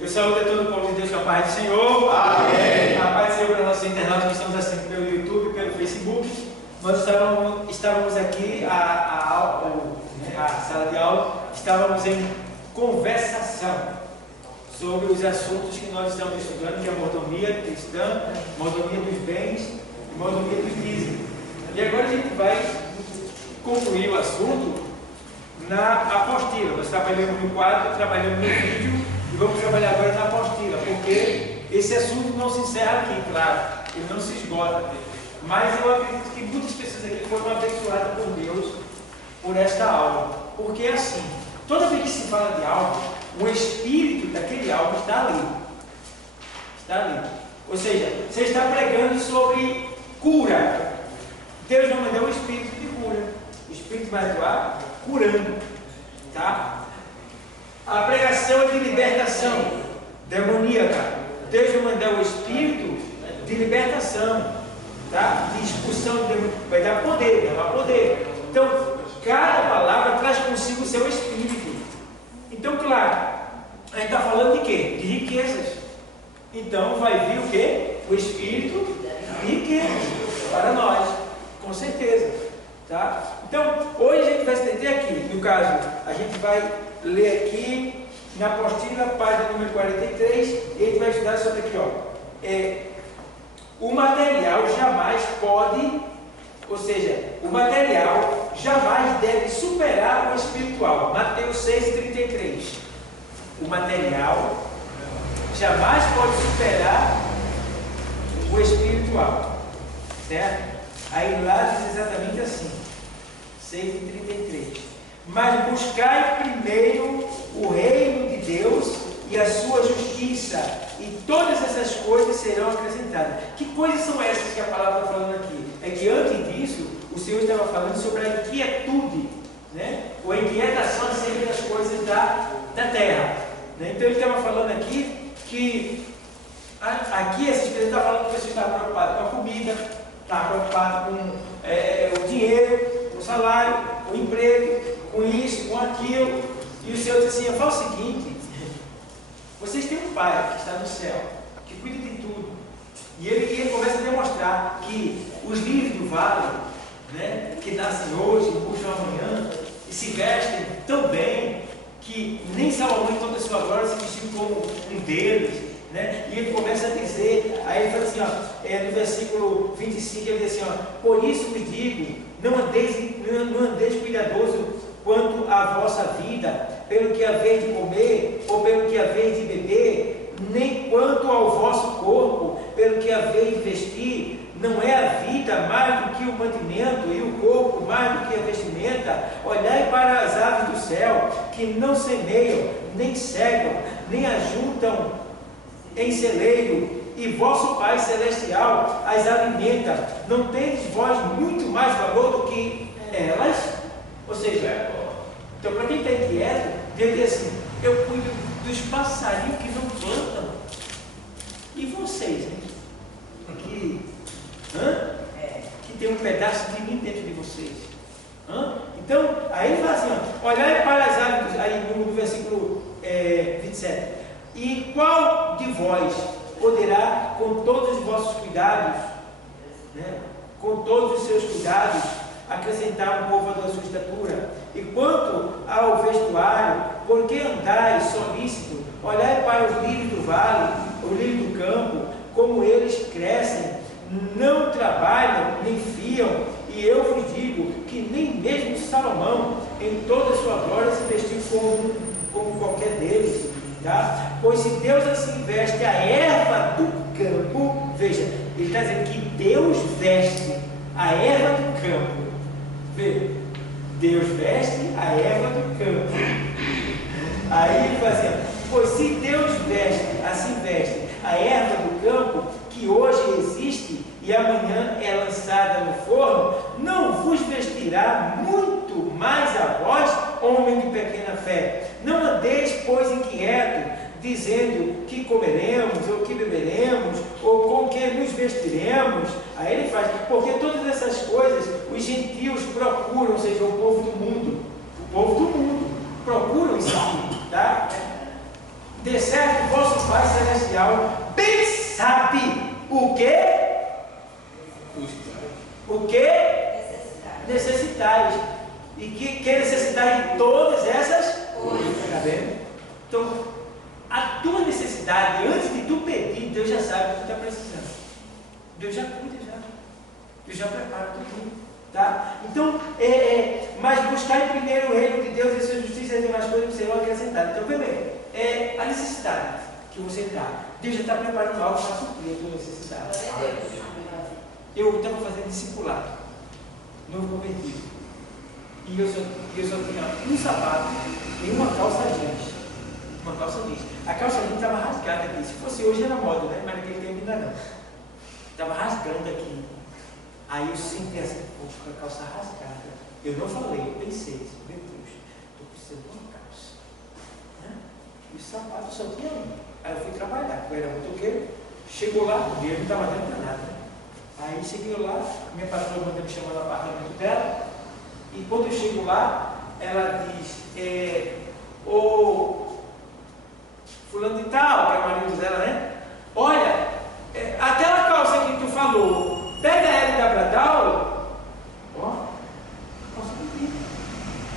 Eu saúdo a todo o povo de Deus com a paz do Senhor. Amém. A paz do Senhor para os nossos internautas que estamos assistindo pelo YouTube e pelo Facebook. Nós estávamos aqui, a sala de aula, estávamos em conversação sobre os assuntos que nós estamos estudando, que é a mordomia cristã, mordomia dos bens e mordomia dos dízimos. E agora a gente vai concluir o assunto na apostila. Nós trabalhamos no quadro, trabalhamos no vídeo e vamos trabalhar agora na apostila, porque esse assunto não se encerra aqui, claro, ele não se esgota. Mas eu acredito que muitas pessoas aqui foram abençoadas por Deus por esta aula. Porque é assim, toda vez que se fala de algo, o espírito daquele algo está ali. Está ali. Ou seja, você está pregando sobre cura. Deus não mandou o espírito de cura. O espírito vai atuar curando. Tá? A pregação é de libertação demoníaca. Deus não mandou o espírito de libertação. Tá? De expulsão, vai dar poder, vai dar poder. Então, cada palavra traz consigo o seu espírito. Então, claro, a gente está falando de quê? De riquezas. Então, vai vir o quê? O espírito de riquezas para nós, com certeza. Tá? Então, hoje a gente vai se deter aqui. No caso, a gente vai ler aqui na apostila, página número 43, e a gente vai estudar sobre aqui, ó. O material jamais pode, ou seja, o material jamais deve superar o espiritual. Mateus 6,33. O material jamais pode superar o espiritual. Certo? Aí lá diz exatamente assim, 6,33. Mas buscai primeiro o reino de Deus e a sua justiça, e todas essas coisas serão acrescentadas. Que coisas são essas que a palavra está falando aqui? É que antes disso, o Senhor estava falando sobre a inquietude, né? Ou a inquietação acerca das coisas da terra. Né? Então ele estava falando aqui que aqui essa experiência está falando que você está preocupado com a comida, está preocupado com o dinheiro, com o salário, com o emprego, com isso, com aquilo. E o Senhor disse assim: fala o seguinte, vocês têm um Pai que está no céu, que cuida de tudo. E ele começa a demonstrar que os lírios do vale, né, que nascem hoje, murcham amanhã, e se vestem tão bem, que nem Salomão em toda a sua glória se vestiu como um deles. Né? E ele começa a dizer, aí ele fala assim, ó, no versículo 25, ele diz assim, ó, por isso vos digo, não andeis cuidadoso quanto à vossa vida, pelo que haveis de comer, ou pelo que haveis de beber, nem quanto ao vosso corpo, pelo que haveis de vestir. Não é a vida mais do que o mantimento, e o corpo mais do que a vestimenta? Olhai para as aves do céu, que não semeiam, nem cegam, nem ajuntam em celeiro, e vosso Pai Celestial as alimenta. Não tendes vós muito mais valor do que elas? Ou seja, então para quem está inquieto, Deus diz assim: eu cuido dos passarinhos que não plantam. E vocês, hein? Que tem um pedaço de mim dentro de vocês. Então, aí ele fala assim: ó, olhai para as aves, aí no versículo 27. E qual de vós poderá, com todos os vossos cuidados, né, com todos os seus cuidados, acrescentar um pouco da sua estatura? E quanto ao vestuário, por que andais solícito? Olhai para os lírios do vale, os lírios do campo, como eles crescem, não trabalham, nem fiam, e eu vos digo que nem mesmo Salomão, em toda a sua glória, se vestiu como qualquer deles. Tá? Pois se Deus assim veste a erva do campo, veja, ele está dizendo que Deus veste a erva do campo. Veja, Deus veste a erva do campo. Aí ele fala assim: pois se Deus veste a erva do campo, que hoje existe e amanhã é lançada no forno, não vos vestirá muito mais a vós, homem de pequena fé? Não andeis, pois, inquieto, dizendo que comeremos, ou que beberemos, ou com que nos vestiremos. Aí ele faz, porque todas essas coisas os gentios procuram, ou seja, o povo do mundo procuram isso aqui, tá? De certo, vosso nosso Pai Celestial bem sabe o que? O que? Necessitais. E que necessitar de todas essas coisas. Está vendo? Então, a tua necessidade, antes de tu pedir, Deus já sabe o que tu está precisando. Deus já cuida, já. Deus já prepara tudo. Tá? Então, mas buscar em primeiro o reino de Deus e sua justiça e as demais coisas serão acrescentadas. Então, primeiro, a necessidade que você está. Deus já está preparando algo para suprir a tua necessidade. Eu estava fazendo discipulado, novo convertido. E eu só tinha um sapato e uma calça jeans. Uma calça jeans. A calça jeans estava rasgada aqui. Se fosse hoje era moda, né? Mas naquele tempo ainda não. Estava rasgando aqui. Aí eu senti assim, com a calça rasgada. Eu não falei, eu pensei, meu Deus, estou precisando de uma calça. Né? E o sapato só tinha um. Aí eu fui trabalhar, eu era motoqueiro. Chegou lá, o dinheiro não estava dando para nada. Aí cheguei lá, minha patroa mandou me chamar no apartamento dela. E quando eu chego lá, ela diz, ô fulano de tal, que é o marido dela, né? Olha, aquela calça que tu falou, pega ela e dá para tal. Ó, calça comprida.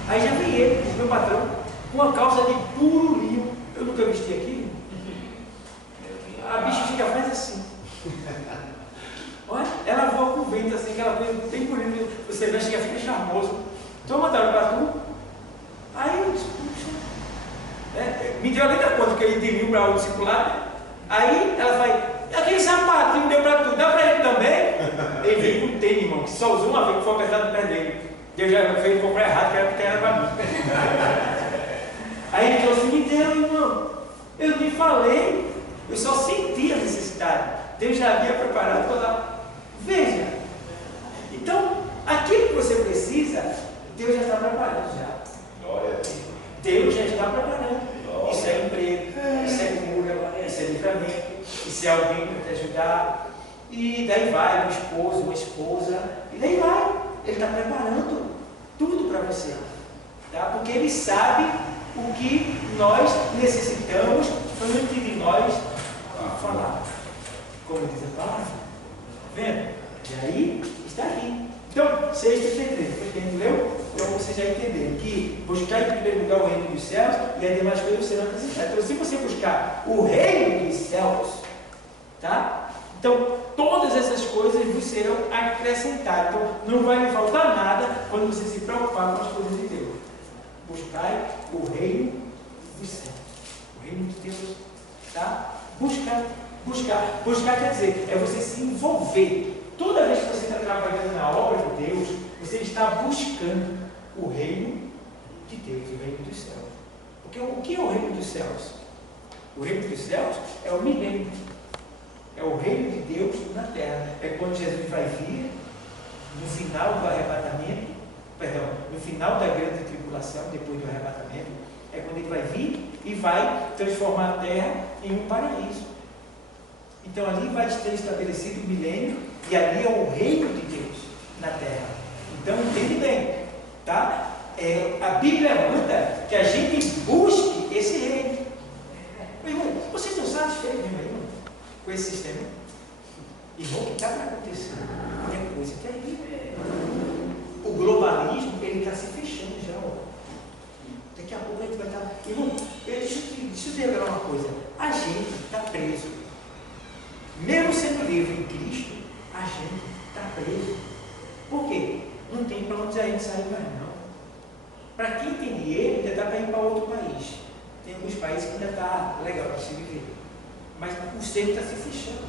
Aí já vi ele, meu patrão, com uma calça de puro linho. Eu nunca vesti aqui. A bicha fica faz assim. Olha, ela voa com o vento assim, aquela coisa bem bonita, você veste que fica charmoso. Então mandaram para tu. Aí eu disse, puxa, me deu além da conta que eu ia de mil para o discipulado. Aí ela vai, aquele sapato que me deu para tu, dá para ele também? Ele veio com tênis, irmão, que só usou uma vez que foi apertado no pé dele. Deus já fez comprar errado, que era porque era para mim. Aí ele falou assim, me deu, irmão, eu nem falei, eu só senti a necessidade. Deus já havia preparado para dar. Veja, então, aquilo que você precisa, Deus já está preparando já. Deus já está preparando. Isso é emprego, isso é cura, isso é livramento, isso é alguém para te ajudar. E daí vai, um esposo, uma esposa, e daí vai. Ele está preparando tudo para você. Tá? Porque Ele sabe o que nós necessitamos antes de nós falar. Como diz a palavra? Vendo? E aí está aqui. Então, 6:33, entendeu? Então vocês já entenderam que buscar em primeiro lugar o reino dos céus e as demais coisas serão acrescentadas. Então, se você buscar o reino dos céus, tá? Então, todas essas coisas vos serão acrescentadas. Então, não vai lhe faltar nada quando você se preocupar com as coisas de Deus. Buscai o reino dos céus. O reino de Deus, tá? Buscar quer dizer, é você se envolver. Toda vez que você está trabalhando na obra de Deus, você está buscando o reino de Deus, o reino dos céus. Porque o que é o reino dos céus? O reino dos céus é o milênio. É o reino de Deus na terra. É quando Jesus vai vir, no final do arrebatamento, no final da grande tribulação, depois do arrebatamento, é quando ele vai vir e vai transformar a terra em um paraíso. Então ali vai ser estabelecido o milênio e ali é o reino de Deus na terra. Então entende bem, tá? A Bíblia manda que a gente busque esse reino. Meu irmão, vocês estão satisfeitos, meu irmão, com esse sistema? Irmão, o que está para acontecer? É coisa terrível. O globalismo, ele está se fechando já. Ó. Daqui a pouco a gente vai estar... Irmão, deixa eu te revelar uma coisa. A gente está preso. Mesmo sendo livre em Cristo, a gente está preso. Por quê? Não tem para onde a gente sair mais não. Para quem tem dinheiro, ainda dá para ir para outro país. Tem alguns países que ainda está legal para se viver. Mas o centro está se fechando.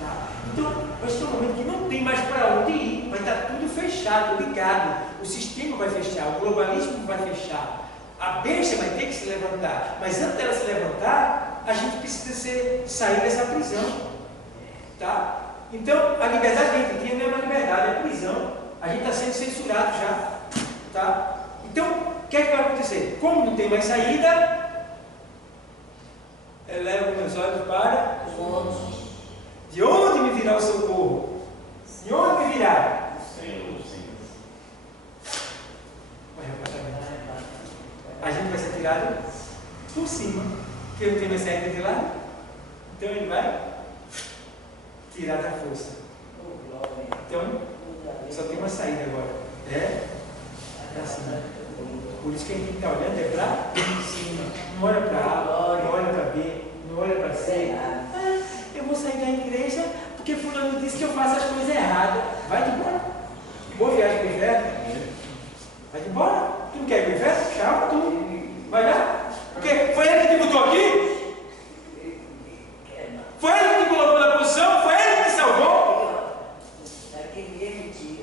Tá? Então, vai ser um momento que não tem mais para onde ir. Vai estar tudo fechado, ligado. O sistema vai fechar, o globalismo vai fechar. A besta vai ter que se levantar. Mas antes dela se levantar, a gente precisa sair dessa prisão. Tá? Então, a liberdade que a gente tinha não é uma liberdade, é prisão. A gente está sendo censurado já. Tá? Então, o que é que vai acontecer? Como não tem mais saída, elevo meus olhos para os montes. De onde me virá o socorro? De onde me virá? Senhor. A gente vai ser tirado por cima, porque não tem mais saída de lá. Então ele vai tirar da força. Então, só tem uma saída agora. É assim. Por isso que a gente tem que estar olhando é para cima. Não olha para A, não olha para B, não olha para C. Eu vou sair da igreja porque fulano disse que eu faço as coisas erradas. Vai embora. Boa viagem para o inferno. Vai embora. Tu não quer ir para o inferno? Tchau, tu. Vai lá. Porque foi ele que te botou aqui. Foi ele que te colocou na posição. Foi ele que te salvou.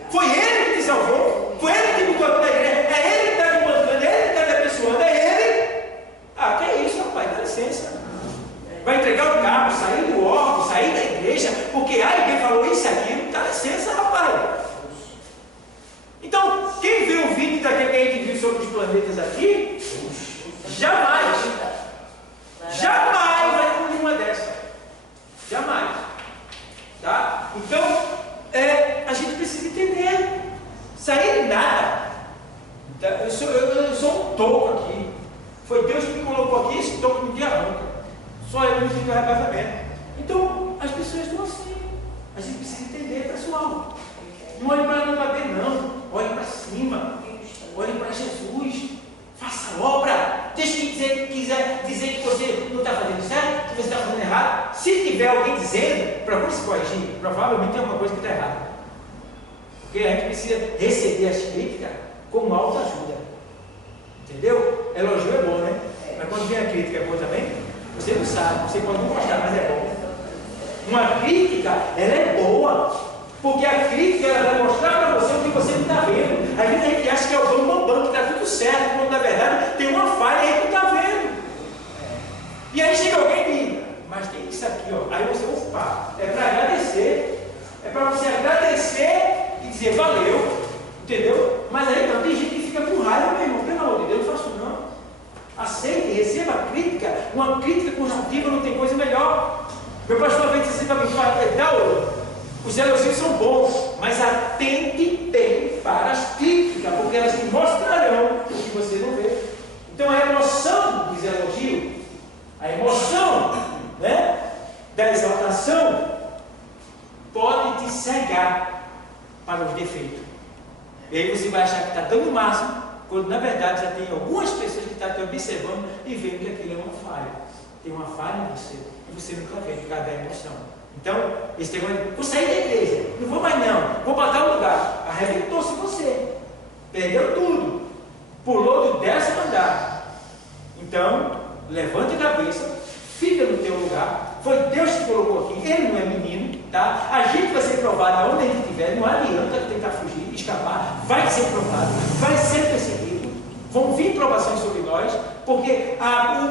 Foi ele que te salvou. Foi ele que te botou aqui na igreja. É ele que está te bancando. É ele que está te abençoando. É ele. Ah, que é isso, rapaz? Dá licença. Vai entregar o carro, sair do órgão, sair da igreja, porque alguém falou isso aqui. Dá licença, rapaz. Então, quem vê o vídeo daquele que a gente viu sobre os planetas aqui, jamais vai por uma dessa. Jamais. Tá? Então, a gente precisa entender. Sair nada. Eu sou um toco aqui. Foi Deus que me colocou aqui, esse toco me arranca. Só eu não fico arrebatamento. Então, as pessoas estão assim. A gente precisa entender, pessoal. Não olhe para não bater, não. Olhe para cima. Olhe para Jesus. Faça obra. Deixa quem quiser dizer que você não está fazendo certo, que você está fazendo errado. Se tiver alguém dizendo, procure se corrigir. Provavelmente tem alguma coisa que está errada. Porque a gente precisa receber as críticas com autoajuda. Entendeu? Elogio é bom, né? Mas quando vem a crítica é bom também? Você não sabe, você pode não gostar, mas é bom. Uma crítica, ela é boa. Porque a crítica, ela vai mostrar para você o que você não está vendo. Às vezes a gente acha que é o bambam, que está tudo certo, quando na verdade tem uma falha e a gente não está vendo. E aí chega alguém e diz, mas tem isso aqui, ó. Aí você, opa, é para agradecer. É para você agradecer e dizer, valeu. Entendeu? Mas aí não, tem gente que fica com raiva, meu irmão. Pelo amor de Deus, eu não faço não. Aceite, receba a crítica. Uma crítica construtiva não tem coisa melhor. Meu pastor vem dizer para mim, os elogios são bons, mas atente bem para as críticas, porque elas te mostrarão o que você não vê. Então a emoção dos elogios, a emoção, né, da exaltação, pode te cegar para os defeitos. E aí você vai achar que está dando o máximo, quando na verdade já tem algumas pessoas que estão te observando e vendo que aquilo é uma falha. Tem uma falha em você, e você nunca vê por causa da emoção. Então, esse negócio, vou sair da igreja, não vou mais não, vou para tal lugar. Arrebentou-se você, perdeu tudo, pulou do 10º andar. Então, levante a cabeça, fica no teu lugar. Foi Deus que colocou aqui, ele não é menino, tá? A gente vai ser provado aonde a gente estiver, não adianta tentar fugir, escapar, vai ser provado, vai ser perseguido, vão vir provações sobre nós, porque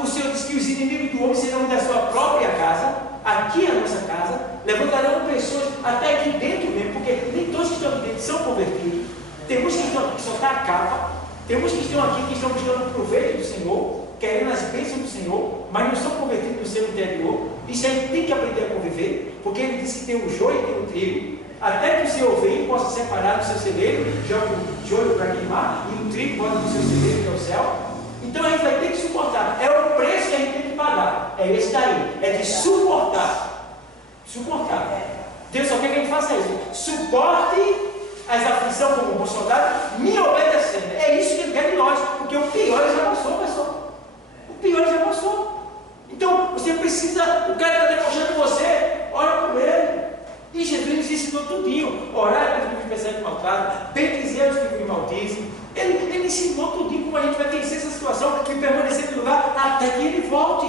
o Senhor diz que os inimigos do homem serão da sua própria casa, aqui é a nossa casa, levantarão pessoas até aqui dentro mesmo, porque nem todos que estão aqui dentro são convertidos, temos que estão aqui que só está a capa, temos que estão aqui que estão buscando o proveito do Senhor, querendo as bênçãos do Senhor, mas não são convertidos no seu interior. Isso a gente tem que aprender a conviver, porque ele diz que tem o joio e tem o trigo, até que o Senhor venha e possa separar do seu celeiro, joga o joio para queimar, e o trigo bota no seu celeiro, que é o céu. Então a gente vai ter que suportar, é o preço que a gente tem que pagar, é esse daí, é de suportar. Deus só quer que a gente faça isso, suporte as aflições como um bom soldado, me obedecendo. É isso que ele quer de nós, porque o pior já passou, pessoal. O pior já passou. Então, você precisa, o cara está debochando de você, ora por ele. E Jesus nos ensinou tudinho. Orar pelos que percebem maltrato, bendizer os que me maldizem. Ele ensinou tudinho como a gente vai vencer essa situação e permanecer no lugar até que ele volte.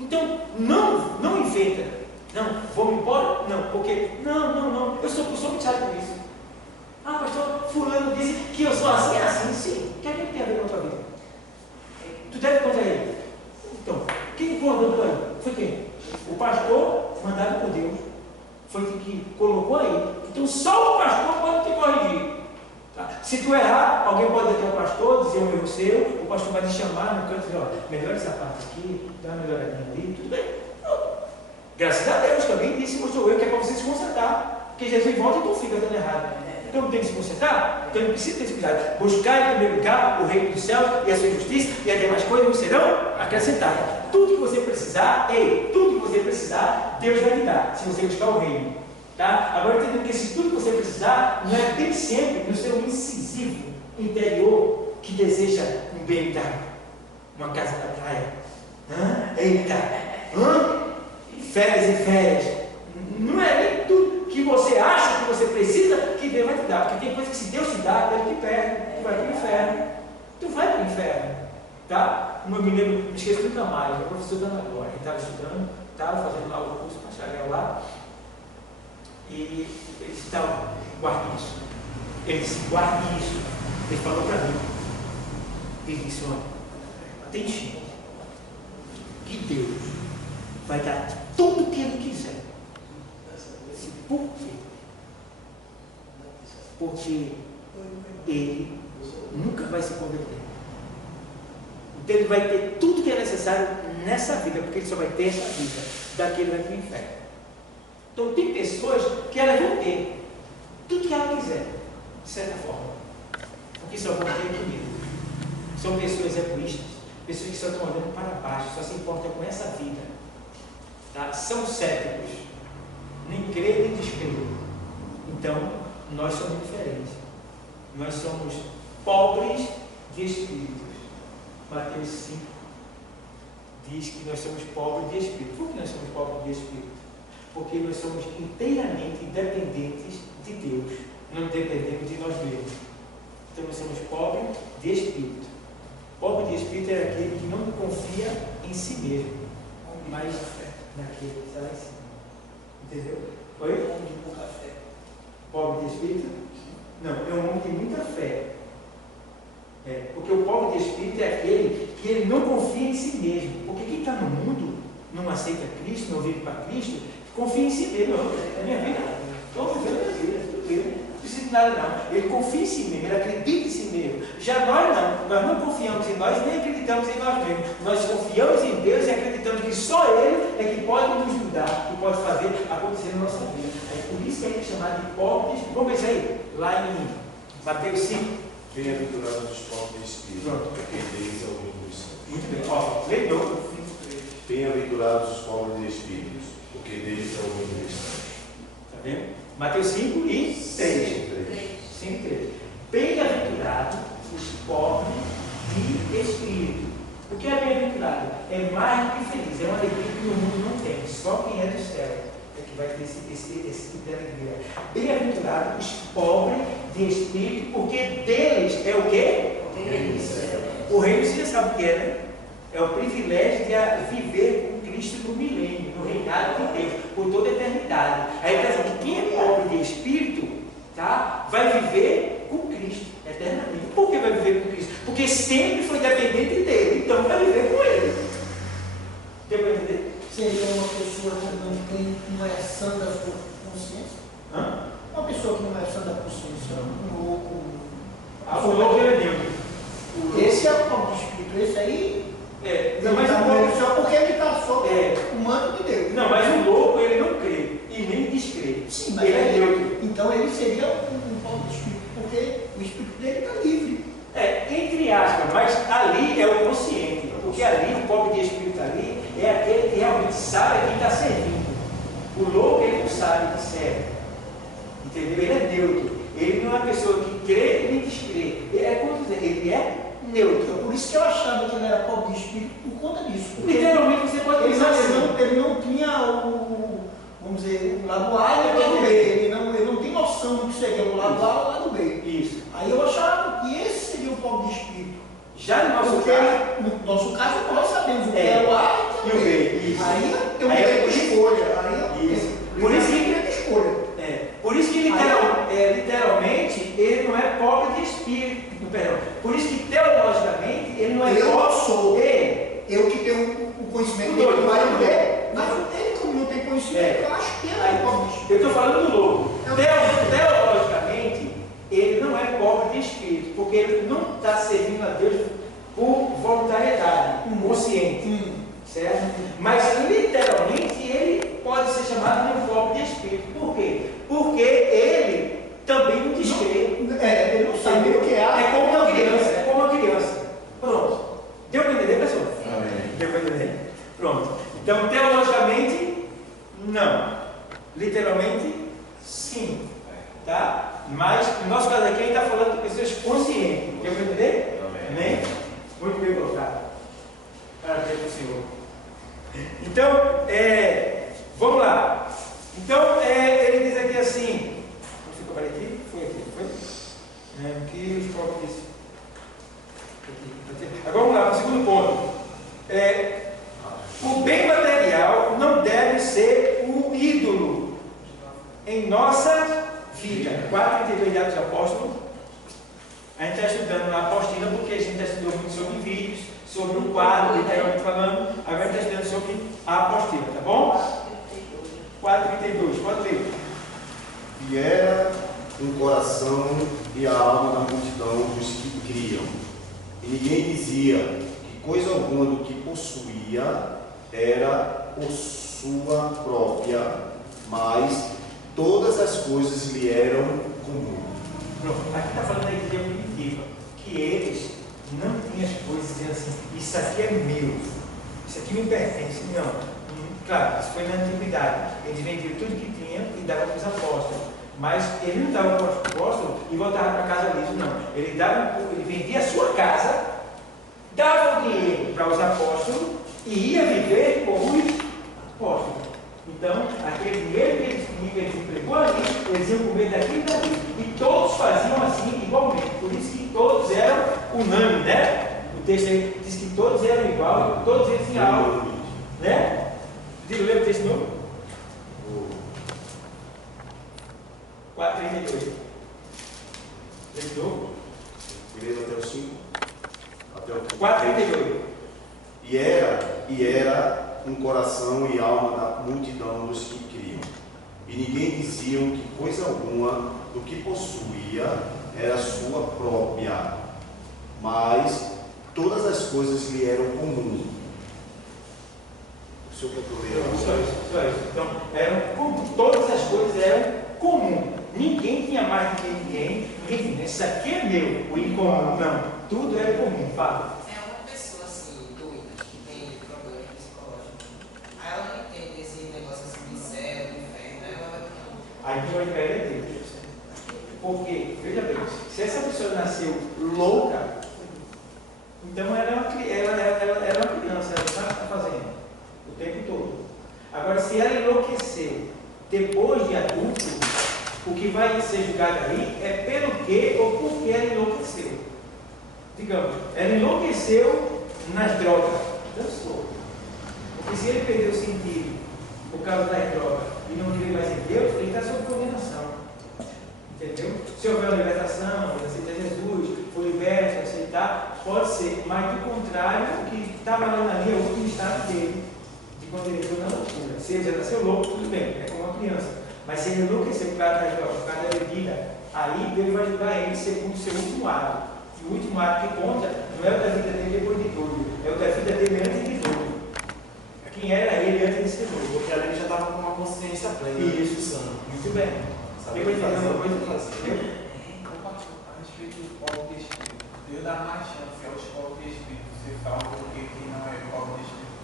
Então, não inventa. Não, vou me embora? Não, porque, não. Eu sou muito chato com isso. Ah, pastor, fulano disse que eu sou assim, sim. O que é que tem a ver com a tua vida? Tu deve contra ele. Então, quem acordou aí? Foi quem? O pastor mandado por Deus. Foi que colocou aí. Então só o pastor pode te corrigir. Tá? Se tu errar, alguém pode até o pastor, dizer um erro seu, o pastor vai te chamar no canto e dizer, ó, melhora essa parte aqui, dá uma melhoradinha ali, tudo bem. Pronto. Graças a Deus que alguém disse, mostrou eu, que é para você se consertar. Porque Jesus volta e tu fica dando errado. Então não tem que se consertar? Então ele precisa ter esse cuidado. Buscar em primeiro lugar o reino dos céus e a sua justiça, e as demais coisas serão acrescentadas. Tudo que você precisar, Deus vai lhe dar, se você buscar o reino. Tá? Agora entendendo que se tudo que você precisar, não é bem sempre no seu incisivo interior que deseja um BMW, uma casa na praia. Férias e férias. Não é nem tudo que você acha que você precisa que Deus vai te dar. Porque tem coisa que se Deus te dá, Deus te perde. Tu vai para o inferno. Tu vai para o inferno. Tá? Eu me lembro, me esqueço nunca mais. O professor da Ana Glória, ele estava estudando, estava fazendo lá o curso bacharel lá. E ele disse, guarde isso. Ele disse, guarde isso. Ele falou para mim. Ele disse, olha, tem gente que Deus vai dar tudo o que Ele quiser. Por quê? Porque Ele nunca vai se converter. Então Ele vai ter tudo que é necessário nessa vida, porque Ele só vai ter essa vida. Daqui Ele vai para o inferno. Então tem pessoas que elas vão ter tudo que ela quiser, de certa forma. Porque só vão ter comigo. São pessoas egoístas, pessoas que só estão olhando para baixo, só se importam com essa vida. Tá? São céticos, nem creem nem descreem. Então, nós somos diferentes. Nós somos pobres de espíritos. Mateus 5 diz que nós somos pobres de espírito. Por que nós somos pobres de espírito? Porque nós somos inteiramente dependentes de Deus. Não dependemos de nós mesmos. Então, nós somos pobres de espírito. Pobre de espírito é aquele que não confia em si mesmo, mas naquele que está lá em cima. Entendeu? Oi? Homem de pouca fé. Pobre de espírito? Não, é um homem de muita fé. Porque o pobre de espírito é aquele que ele não confia em si mesmo. Porque quem está no mundo, não aceita Cristo, não vive para Cristo, confia em si mesmo. É minha vida. Estou vivendo a minha vida, tudo bem. Não precisa de nada não. Ele confia em si mesmo, ele acredita em si mesmo. Já nós não confiamos em nós, nem acreditamos em nós mesmos. Nós confiamos em Deus e acreditamos que só Ele é que pode nos mudar, que pode fazer acontecer na nossa vida. É por isso que a gente é chamado de pobre de espírito. Vamos ver isso aí, lá em Mateus 5. Bem-aventurados os pobres de espírito, porque deles é o reino dos céus. Muito bem, ó, lê de novo. Bem-aventurados os pobres de espírito, porque deles é o reino dos céus. Está vendo? Mateus 5 e 3. 5 e 3. Bem-aventurados os pobres de espírito. O que é bem-aventurado? É mais do que feliz, é uma alegria que o mundo não tem. Só quem é do céu é que vai ter esse tipo de alegria. Bem-aventurados os pobres de espírito, porque deles é o quê? O reino do céu. O reino, você já sabe o que é, né? É o privilégio de viver com Cristo no milênio, no reinado de Deus, por toda a eternidade. Aí está dizendo que quem é pobre de espírito, tá, vai viver com Cristo eternamente. Por que vai viver com Cristo? Porque sempre foi dependente dele, então vai viver com ele. Deu para entender? Seria uma pessoa que não é sã da sua consciência? Uma pessoa que não é sã da consciência, um louco. O louco é Deus. Esse é o pobre de espírito, esse aí. Não, mas tá o louco, só porque ele está sob o manto de Deus. não, mas o louco ele não crê e nem descrê. Sim, mas ele é neutro. então ele seria um pobre de espírito, porque o espírito dele está livre. Entre aspas, mas ali é o consciente, porque ali o pobre de espírito ali é aquele que realmente sabe quem está servindo. O louco ele não sabe que serve, entendeu? Ele é neutro, ele não é uma pessoa que crê nem descrê, ele é neutro. Por isso que eu achava que ele era pobre de espírito por conta disso. Literalmente você pode pensar assim. Ele não tinha vamos dizer, o lado A e o lado B. Ele não tem noção do que seria o lado A e o lado B. Isso. Aí eu achava que esse seria o pobre de espírito. Já no nosso Porque caso, no nosso caso nós sabemos o que é o A e o B. Isso. Aí eu Aí tenho escolha. Aí isso. Por isso que ele tem escolha. Por isso que literalmente ele não é pobre de espírito. Perdão. Por isso que teologicamente ele não é Eu pobre. sou. Eu que tenho o conhecimento O dele, doido. vai ver. Mas ele, como não tem conhecimento, eu acho que ele é pobre de espírito. Eu estou falando do louco. Teologicamente, ele não é pobre de espírito, porque ele não está servindo a Deus por voluntariedade, consciente, certo? Mas literalmente ele pode ser chamado de um pobre de espírito. Por quê? Porque ele também não descrê. Ele não sabe o que é. É como uma criança. Pronto. Deu para entender, pessoal? Amém. Deu para entender? Pronto. Então, teologicamente, Não. Literalmente, sim. Tá? Mas, no nosso caso aqui, a gente está falando de pessoas conscientes. Quer entender? Amém? Muito bem colocado. Parabéns para o Senhor. Então, vamos lá. Então, ele diz aqui assim. Onde ficou para aqui? Foi aqui, foi? Aqui os próprios. Agora vamos lá para o segundo ponto. O bem material não deve ser o ídolo em nossa vida. 4:32 de Atos dos Apóstolos. A gente está estudando na apostila porque a gente já estudou muito sobre vídeos, sobre um quadro, literalmente falando. Agora a gente está estudando sobre a apostila, tá bom? 4:32, pode ler. E era um coração e a alma da multidão dos que criam. E ninguém dizia que coisa alguma do que possuía era por sua própria, mas todas as coisas lhe eram comuns. Pronto, aqui está falando da igreja primitiva, que eles não tinham as coisas dizendo assim, isso aqui é meu, isso aqui me pertence. Não. Claro, isso foi na antiguidade. Eles vendiam tudo que tinham e davam para os apóstolos. Mas ele não dava para os apóstolos e voltava para casa liso, não. Ele vendia a sua casa, dava o dinheiro para os apóstolos e ia viver com os apóstolos. Então, aquele dinheiro que eles tinham, que eles empregou ali, eles iam comer daqui e dali. E todos faziam assim, igualmente. Por isso que todos eram unânimes, né? O texto aí diz que todos eram iguais, todos eles tinham algo, né? Diga, lembra o texto novo? 4:32. Texto novo? Beleza, até o 5? Até o 4:32. E era um coração e alma da multidão dos que criam. E ninguém dizia que coisa alguma do que possuía era sua própria, mas todas as coisas lhe eram comuns. O senhor quer que eu leia? Só isso. Então, todas as coisas eram comuns. Ninguém tinha mais do que ninguém. Ninguém, isso aqui é meu, o incomum. Não, tudo era comum. Fala. É uma pessoa assim, doida, que tem problema psicológico. Aí ela não entende esse negócio assim de céu, de inferno, aí ela vai. Aí vai perder Deus. Porque, veja bem, se essa pessoa nasceu louca, então ela era uma criança, ela sabe o que está fazendo o tempo todo. Agora, se ela enlouqueceu depois de adulto, o que vai ser julgado aí é pelo que ou por que ela enlouqueceu. Digamos, ela enlouqueceu nas drogas, dançou. Porque se ele perdeu o sentido por causa das drogas e não crê mais em Deus, ele está sob condenação. Entendeu? Se houver uma libertação, aceitar Jesus, for liberto, aceitar, pode ser, mas do contrário, o que está valendo ali é o último estado dele, de quando ele entrou na loucura. Se ele já nasceu louco, tudo bem, é como uma criança. Mas se ele enlouqueceu por causa da bebida, aí Deus vai julgar ele segundo o seu último ato. E o último ato que conta não é o da vida dele depois de tudo, é o da vida dele antes de tudo. Quem era ele antes de ser tudo? Porque ali ele já estava com uma consciência plena. Isso, muito bem. Sabe Depois de fazer fazer uma coisa que fazer. A respeito do polo de espírito, Deus dá mais chance aos polos de espírito. Você fala porque que não é polo de espírito.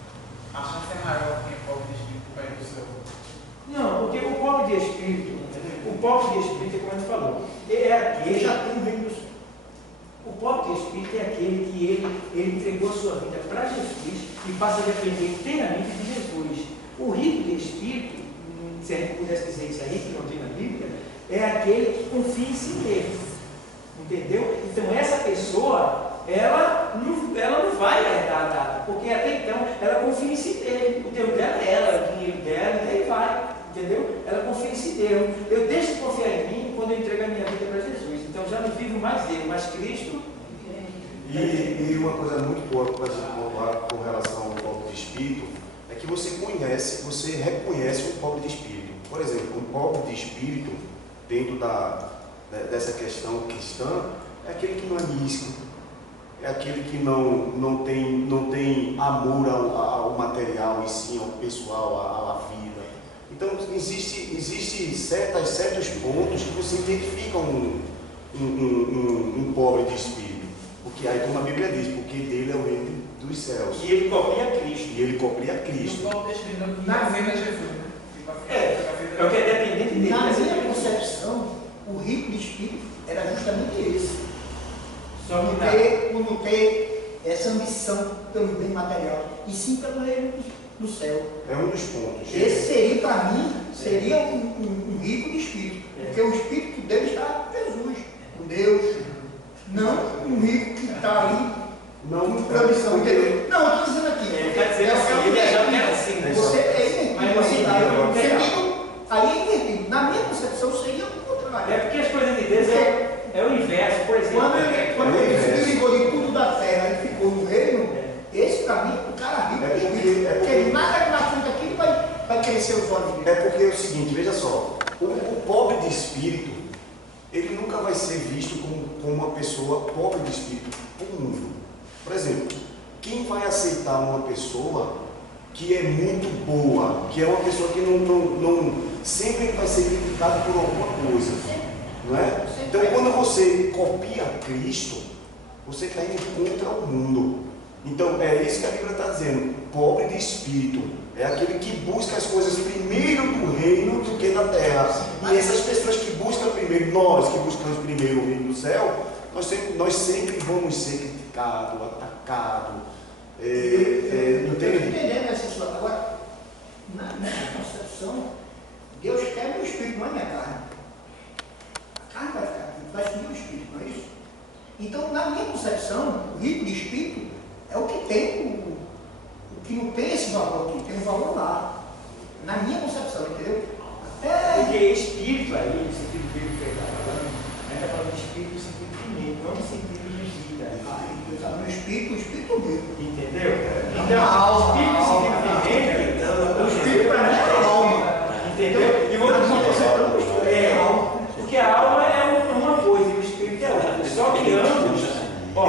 A chance é maior que é polo de espírito para ir do céu. Não, porque o pobre de espírito, é como a gente falou, é aquele. Já tem o reino do céu. O pobre de espírito é aquele que ele entregou a sua vida para Jesus e passa a depender inteiramente de Jesus. O rico de espírito, se a gente pudesse dizer isso aí, que não tem na Bíblia, é aquele que confia em si mesmo. Entendeu? Então essa pessoa, ela não vai herdar nada, porque até então ela confia em si mesmo. O Deus dela é ela, o dinheiro dela, e aí vai. Entendeu? Ela confia em si Deus. Eu deixo de confiar em mim quando eu entrego a minha vida para Jesus. Então já não vivo mais dele, mas Cristo. E uma coisa muito boa para a gente pontuar com relação ao pobre de espírito é que você reconhece um pobre de espírito. Por exemplo, um pobre de espírito, dentro dessa questão cristã, é aquele que não é místico, é aquele que não tem amor ao material e sim ao pessoal, à vida. Então, existe certos pontos que você identifica um pobre de espírito. Porque aí, como a Bíblia diz, porque dele é o reino dos céus. E ele copia Cristo. E ele copia E Cristo. o polo de espírito na venda de Jesus, né? tipo assim, É o que é dependente dele. Na minha concepção, o rico de espírito era justamente esse. Só que Não ter essa ambição pelo bem material, e sim pelo reino do céu. É um dos pontos. Esse seria, para mim, seria um rico de espírito, porque o espírito dele está em Jesus, com Deus, não um rico que está ali Não, com ambição, entendeu? Não, eu estou dizendo aqui. Ele está dizendo assim, ele já não é assim. Você é invertido, Mas você está aí é invertido. Na minha concepção seria o contrário. É porque as coisas de Deus é o inverso, por exemplo. Quando ele se ligou de tudo da terra e ficou no reino, esse para mim, o cara rico de espírito. Porque nada na frente daquilo vai crescer os olhos dele. É porque é o seguinte, veja só, o pobre de espírito, ele nunca vai ser visto como uma pessoa pobre de espírito no mundo. Por exemplo, quem vai aceitar uma pessoa que é muito boa, que é uma pessoa que não sempre vai ser criticada por alguma coisa, não é? Então, quando você copia Cristo, você está indo contra o mundo. Então, é isso que a Bíblia está dizendo. Pobre de espírito é aquele que busca as coisas primeiro do reino do que da terra. E essas pessoas que buscam primeiro, nós que buscamos primeiro o reino do céu, nós sempre vamos ser criticados, atacados. Eu estou entendendo essa história. Agora, na minha concepção, Deus quer meu espírito, não é minha carne. A carne vai ficar aqui, vai subir o espírito, não é isso? Então, na minha concepção, o rico de espírito é o que tem o que não tem esse valor aqui, tem um valor lá. Na minha concepção, entendeu? Porque espírito aí, no sentido bíblico que ele está falando, a gente está falando de espírito no sentido de mente, não no sentido de vida. No espírito, o espírito mesmo. Entendeu? Então, espírito no sentido de mente, o espírito para mim é alma. Entendeu? E o outro ponto é alma. Porque a alma é uma coisa e o espírito é outra. Só que ambos, a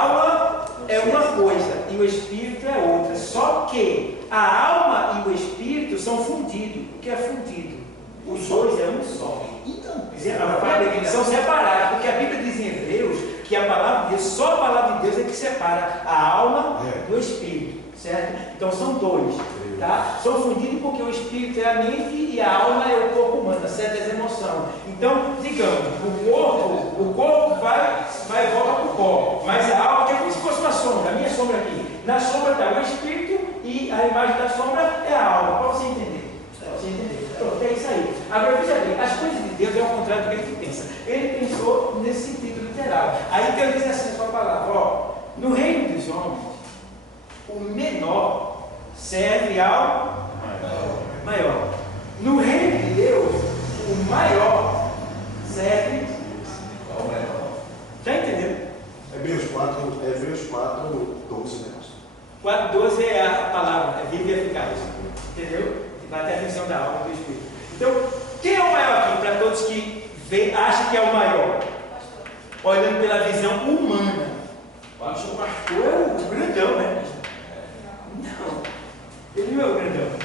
alma é uma coisa e o espírito é outra. Só que a alma e o espírito são fundidos. O que é fundido? Os dois é um só. Então, Eles são separados, porque a Bíblia diz em Hebreus que a palavra de Deus, só a palavra de Deus é que separa a alma do espírito, certo? Então são dois, tá? São fundidos porque o espírito é a mente e a alma é o corpo humano, certas emoções. Então, digamos, o corpo vai e volta para o corpo, mas a alma é como se fosse uma sombra, a minha sombra aqui. Na sombra está o espírito e a imagem da sombra é a alma, para você entender. Pronto, é isso aí. Agora, veja bem, as coisas de Deus é ao contrário do que ele pensa. Ele pensou nesse sentido literal. Aí Deus diz assim, sua palavra, ó, no reino dos homens, o menor serve ao maior. No reino de Deus, o maior serve ao maior. Já entendeu? Hebreus 4, 12, né? 4:12 é a palavra, é viva e eficaz. Entendeu? Na definição da alma e do espírito. Então, quem é o maior aqui? Para todos que acham que é o maior, olhando pela visão humana. O pastor é o grandão, né? Não, ele não é o grandão.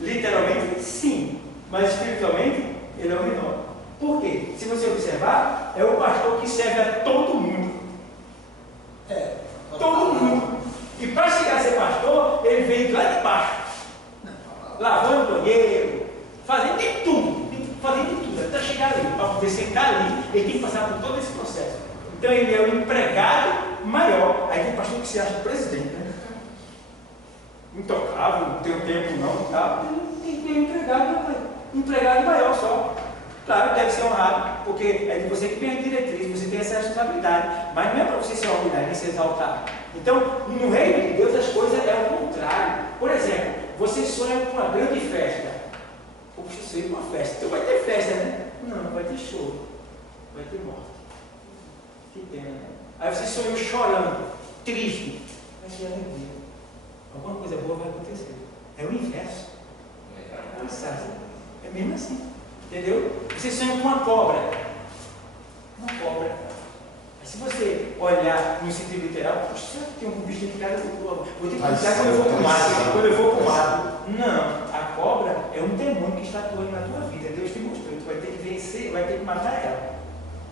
Literalmente, sim, mas espiritualmente, ele é o menor. Por quê? Se você observar, é o pastor que serve a todo mundo. Todo mundo. E para chegar a ser pastor, ele veio lá de baixo. Lavando banheiro, fazendo de tudo, até chegar ali, para poder sentar ali, ele tem que passar por todo esse processo. Então ele é o empregado maior. Aí tem pastor que se acha presidente, né? Intocável, não tem tempo não, tá? Tem que ter empregado maior só. Claro, deve ser honrado, porque é de você que tem a diretriz, você tem essa responsabilidade, mas não é para você se orgulhar nem se exaltar. Então, no reino de Deus as coisas é o contrário. Por exemplo, você sonha com uma grande festa. Poxa, eu sonhei com uma festa. Então vai ter festa, né? Não vai ter show. Vai ter morte. Que pena, né? Aí você sonhou chorando, triste. Vai ser alegria. Alguma coisa boa vai acontecer. É o inverso. É mesmo assim. Entendeu? Você sonha com uma cobra. Uma cobra. Se você olhar no sentido literal, poxa, será que tem um bicho dentro de casa? Vou ter que cuidar quando eu vou para o mato. Quando eu vou para o mato. Não, a cobra é um demônio que está atuando na tua vida. Deus te mostrou. Tu vai ter que vencer, vai ter que matar ela.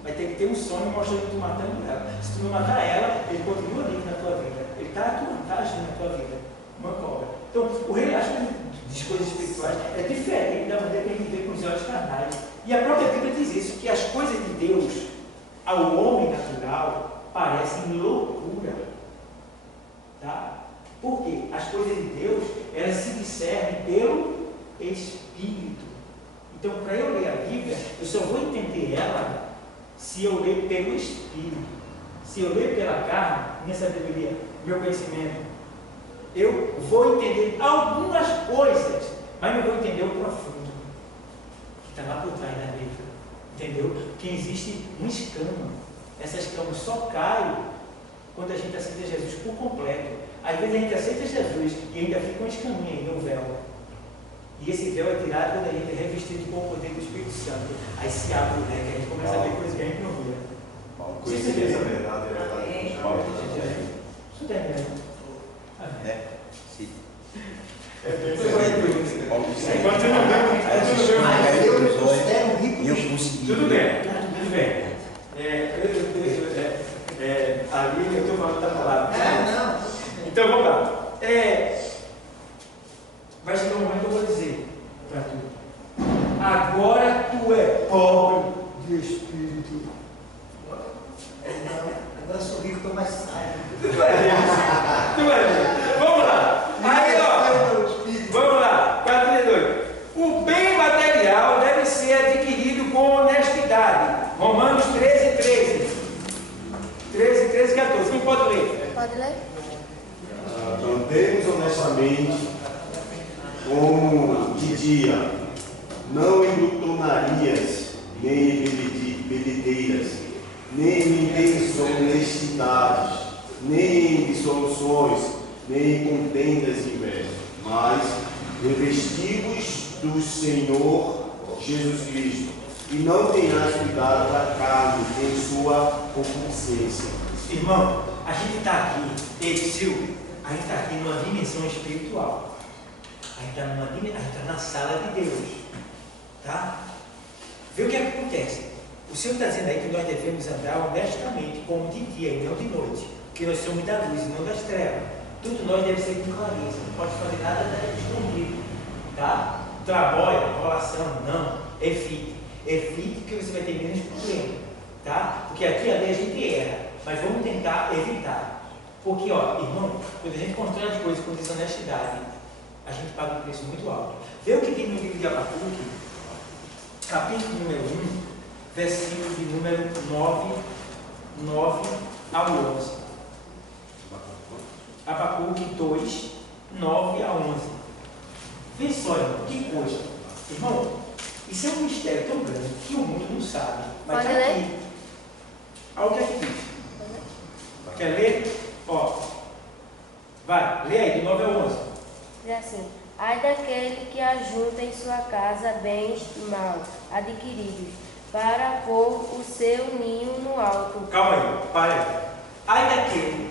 Vai ter que ter um sonho mostrando que tu matando ela. Se tu não matar ela, ele continua livre na tua vida. Ele está atuando, está agindo na tua vida. Uma cobra. Então, o reino, as coisas de coisas espirituais é diferente da maneira que a gente vê com os olhos carnais. E a própria Bíblia diz isso, que as coisas de Deus, ao homem natural, parecem loucura. Tá? Por quê? As coisas de Deus, elas se discernem pelo Espírito. Então, para eu ler a Bíblia, eu só vou entender ela se eu ler pelo Espírito. Se eu ler pela carne, minha sabedoria, meu conhecimento, eu vou entender algumas coisas, mas não vou entender o profundo que está lá por trás da letra. Entendeu? Que existe uma escama. Essa escama só cai quando a gente aceita Jesus por completo. Às vezes a gente aceita Jesus e ainda fica uma escaminha ainda, um véu. E esse véu é tirado quando a gente é revestido com o poder do Espírito Santo. Aí se abre o leque, a gente começa a ver coisas que a gente não via. Conhecer essa verdade é verdade. Isso tem, né? Sim. Mas eu me considero rico E eu de consegui. Tudo bem, tudo bem. Ali eu estou falando da palavra. não. Então vamos lá. Vai chegar um momento que eu vou dizer para tu: agora tu é pobre de espírito. Não, agora sou rico, estou mais sábio. Tu vai ver. Vamos lá. Aí, ó. Vamos lá. 42. O bem material deve ser adquirido com honestidade. Romanos 13, 13. 13, 13, 14. Quem pode ler? Pode ler? Andemos honestamente como de dia, não em glutonarias, nem em bebedeiras, nem em desonestidades, nem em dissoluções, nem em contendas e invejas, mas revestivos do Senhor Jesus Cristo, e não tenhais cuidado da carne em sua concupiscência. Irmão, a gente está aqui, Silvio, a gente está aqui numa dimensão espiritual. A gente está na sala de Deus. Tá? Vê o que acontece. O Senhor está dizendo aí que nós devemos andar honestamente, como de dia e não de noite. Porque nós somos da luz e não das trevas. Tudo nós deve ser com clareza. Não pode fazer nada escondido. Tá? Trabalho, enrolação, não. Evite. Evite que você vai ter menos problema. Tá? Porque aqui ali a gente erra. Mas vamos tentar evitar. Porque, ó, irmão, quando a gente constrói as coisas com desonestidade, a gente paga um preço muito alto. Vê o que tem no livro de Abacuque, capítulo número 1, versículo de número 9 ao 11. Abacuque 2, 9 a 11. Vê só, irmão, que coisa. Irmão, isso é um mistério tão grande que o mundo não sabe. Mas pode tá ler? aqui. Olha o que é que diz. Quer ler? Ó. Vai, lê aí, do 9 ao 11. Diz assim: ai daquele que ajunta em sua casa bens mal adquiridos, para pôr o seu ninho no alto. Calma aí, para aí. Ai daquele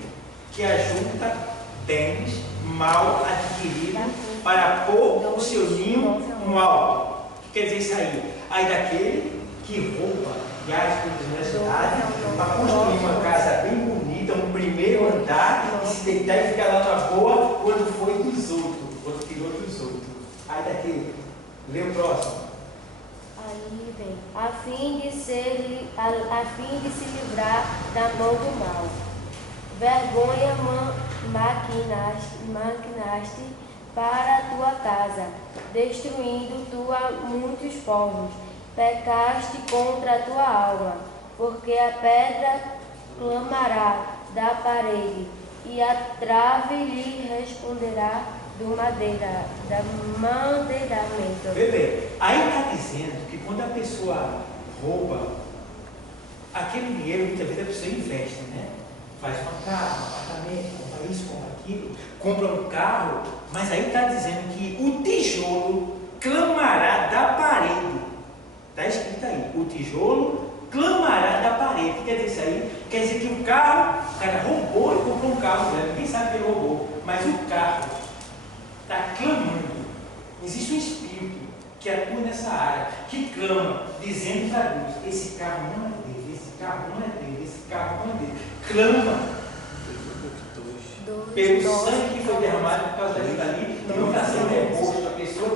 que ajunta bens mal adquiridos para pôr o seu ninho no alto. O que quer dizer isso aí? Ai daquele que rouba e age com desonestidade para construir uma casa bem bonita, um primeiro andar, e se deitar e ficar lá na boa quando foi dos outros, quando tirou dos outros. Ai daquele. Lê o próximo. Aí vem, a fim de se livrar da mão do mal. Vergonha maquinaste para a tua casa, destruindo tua muitos povos. Pecaste contra a tua alma, porque a pedra clamará da parede, e a trave lhe responderá do madeiramento. Bebê, aí está dizendo que quando a pessoa rouba, aquele dinheiro muitas vezes a pessoa investe, né? Faz uma casa, um apartamento, compra isso, compra aquilo, compra um carro, mas aí está dizendo que o tijolo clamará da parede. Está escrito aí, o tijolo clamará da parede. O que quer dizer isso aí? Quer dizer que o cara roubou e comprou um carro, né? Ninguém sabe que ele roubou, mas o carro está clamando. Existe um espírito que atua nessa área, que clama, dizendo para Deus: esse carro não é dele, esse carro não é dele, esse carro não é dele. Clama pelo sangue que foi derramado por causa daquilo ali, que não está sendo reposto. A pessoa